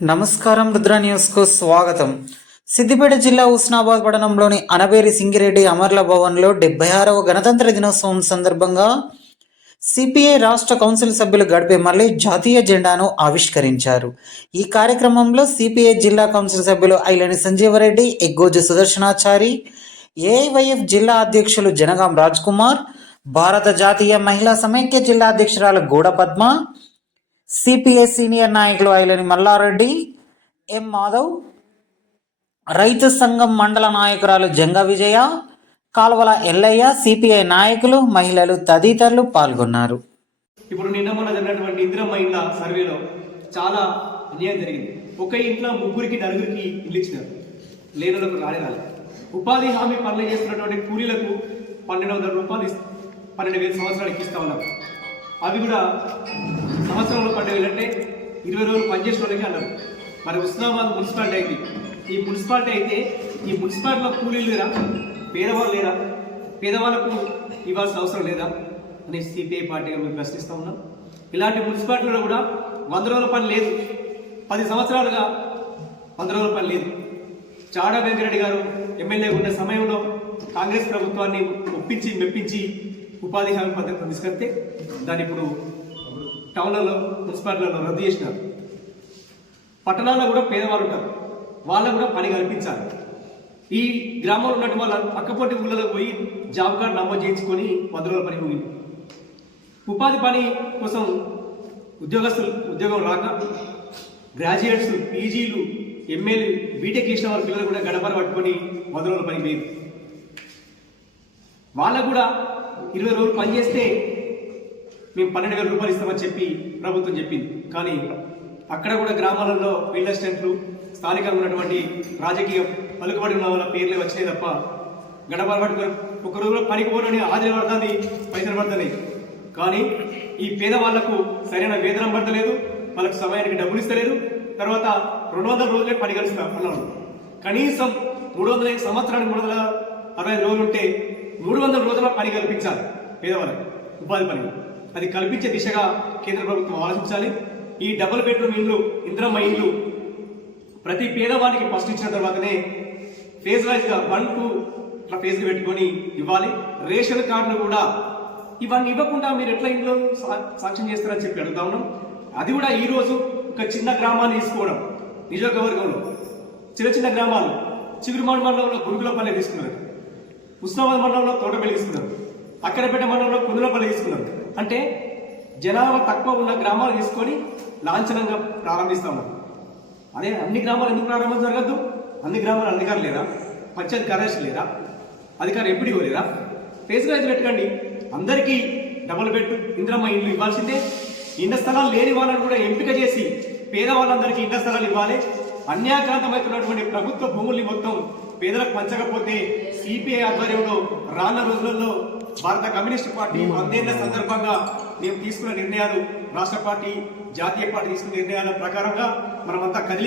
నమస్కారం, రుద్ర న్యూస్కు స్వాగతం. సిద్దిపేట జిల్లా హుస్నాబాద్ పట్టణంలోని అనబేరి సింగిరెడ్డి అమర్ల భవన్లో 76వ గణతంత్ర దినోత్సవం సందర్భంగా సిపిఐ రాష్ట్ర కౌన్సిల్ సభ్యులు గడిపే మళ్ళీ జాతీయ జెండాను ఆవిష్కరించారు. ఈ కార్యక్రమంలో సిపిఐ జిల్లా కౌన్సిల్ సభ్యులు ఐలేని సంజీవరెడ్డి, ఎగ్గోజు సుదర్శనాచారి, ఏఐవైఎఫ్ జిల్లా అధ్యక్షులు జనగాం రాజ్ కుమార్, భారత జాతీయ మహిళా సమైక్య జిల్లా అధ్యక్షురాలు గూడ పద్మ, సిపిఐ సీనియర్ నాయకులు ఐలేని మల్లారెడ్డి, ఎం మాధవ్, రైతు సంఘం మండల నాయకురాలు జంగ విజయ, కాల్వల ఎల్లయ్య, సిపిఐ నాయకులు, మహిళలు తదితరులు పాల్గొన్నారు. ఇప్పుడు నిన్న మొన్న జరిగినటువంటి ఇందిరమ్మ ఇండ్ల సర్వేలో చాలా అన్యాయం జరిగింది. ఒక ఇంట్లో ముగ్గురికి నలుగురికి ఇల్లు ఇచ్చినారు, లేనులకు రాలేదు. ఉపాధి హామీ పనులు చేస్తున్నటువంటి కూలీలకు 1200 రూపాయలు 12,000 సంవత్సరాలకి ఇస్తా ఉన్నారు. అవి కూడా సంవత్సరంలో 12,000 అంటే 20 రోజులు పనిచేసిన వాళ్ళకి అన్నారు. మరి హుస్నాబాద్ మున్సిపాలిటీ అయితే ఈ మున్సిపాలిటీలో కూలీలు లేరా, పేదవాళ్ళు లేరా, పేదవాళ్ళకు ఇవ్వాల్సిన అవసరం లేదా అని సిపిఐ పార్టీగా మేము ప్రశ్నిస్తూ ఉన్నాం. ఇలాంటి మున్సిపాలిటీలో కూడా 100 రోజుల పని లేదు, 10 సంవత్సరాలుగా 100 రోజుల పని లేదు. చాడా వెంకరెడ్డి గారు ఎమ్మెల్యే ఉండే సమయంలో కాంగ్రెస్ ప్రభుత్వాన్ని ఒప్పించి మెప్పించి ఉపాధి హామీ పథకం తీసుకొస్తే దాన్ని ఇప్పుడు టౌన్లలో మున్సిపాలిటీలలో రద్దు చేసినారు. పట్టణాల్లో కూడా పేదవాళ్ళు ఉంటారు, వాళ్ళకు కూడా పని కల్పించాలి. ఈ గ్రామంలో ఉన్నట్టు వాళ్ళ పక్కపొట్టి ఊళ్ళలో పోయి జాబ్ కార్డు నమోదు చేయించుకొని 100 రోజుల పని పోయింది. ఉపాధి పని కోసం ఉద్యోగం రాక గ్రాడ్యుయేట్స్, పీజీలు, ఎంఏలు, బీటెక్ చేసిన వాళ్ళ పిల్లలు కూడా గడపర పట్టుకొని 100 రోజుల పని లేదు. వాళ్ళకు కూడా 20 రోజులు పని చేస్తే మేము 12,000 రూపాయలు ఇస్తామని చెప్పి ప్రభుత్వం చెప్పింది. కానీ అక్కడ కూడా గ్రామాలలో ఫీల్డ్ అసిస్టెంట్లు, స్థానికంగా ఉన్నటువంటి రాజకీయ పలుకుబడి ఉన్న వాళ్ళ పేర్లే వచ్చినాయి తప్ప గడపర పట్టుకొని ఒక రోజులో పనికి పోనని హాజరు పడుతుంది, పైసలు పడుతున్నాయి. కానీ ఈ పేదవాళ్లకు సరైన వేతనం పడతలేదు, వాళ్ళకు సమయానికి డబ్బులు ఇస్తలేదు. తర్వాత 200 రోజులే పని కలుస్తారు అన్నాడు. కనీసం 300 సంవత్సరానికి 365 రోజులు ఉంటే 300 రోజుల పని కల్పించాలి పేదవాళ్ళకి, ఉపాధి పని. అది కల్పించే దిశగా కేంద్ర ప్రభుత్వం ఆలోచించాలి. ఈ డబుల్ బెడ్రూమ్ ఇల్లు, ఇందిరమ్మ ఇల్లు ప్రతి పేదవానికి ఫస్ట్ ఇచ్చిన తర్వాతనే ఫేజ్ వైజ్గా 1, 2 ఇట్లా ఫేజ్లు పెట్టుకొని ఇవ్వాలి. రేషన్ కార్డులు కూడా ఇవన్నీ ఇవ్వకుండా మీరు ఎట్లా ఇంట్లో సాక్ష్యం చేస్తారని చెప్పి అడుగుతా ఉన్నాం. అది కూడా ఈరోజు ఒక చిన్న గ్రామాన్ని తీసుకోవడం, నియోజకవర్గంలో చిన్న గ్రామాలు, చిగురుమాడు మండలంలో గురుగులపల్లి తీసుకున్నారు, హుస్నాబాద్ మండలంలో తోటపల్లి తీసుకున్నారు, అక్కడపేట మండలంలో కుందులపల్లి తీసుకున్నారు. అంటే జనాభా తక్కువ ఉన్న గ్రామాలు తీసుకొని లాంఛనంగా ప్రారంభిస్తా ఉన్నారు. అదే అన్ని గ్రామాలు ఎందుకు ప్రారంభం జరగద్దు? అన్ని గ్రామాలు అధికారులు లేరా, పంచాయతీ కార్యదర్శి లేరా, అధికారులు ఎప్పుడు లేరా? ఫేస్ రైతు పెట్టకండి. అందరికీ డబుల్ బెడ్ ఇందిరమ్మ ఇండ్లు ఇవ్వాల్సిందే. ఇండ్ల స్థలాలు లేని వాళ్ళని కూడా ఎంపిక చేసి పేదవాళ్ళందరికీ ఇండ్ల స్థలాలు ఇవ్వాలి. అన్యాక్రాంతమవుతున్నటువంటి ప్రభుత్వ భూముల్ని మొత్తం పేదలకు పంచకపోతే సిపిఐ ఆధ్వర్యంలో రానున్న రోజులలో భారత కమ్యూనిస్టు పార్టీ 100 ఏళ్ల సందర్భంగా మేము తీసుకున్న నిర్ణయాలు, రాష్ట్ర పార్టీ, జాతీయ పార్టీ తీసుకున్న నిర్ణయాల ప్రకారంగా మనమంతా కదిలి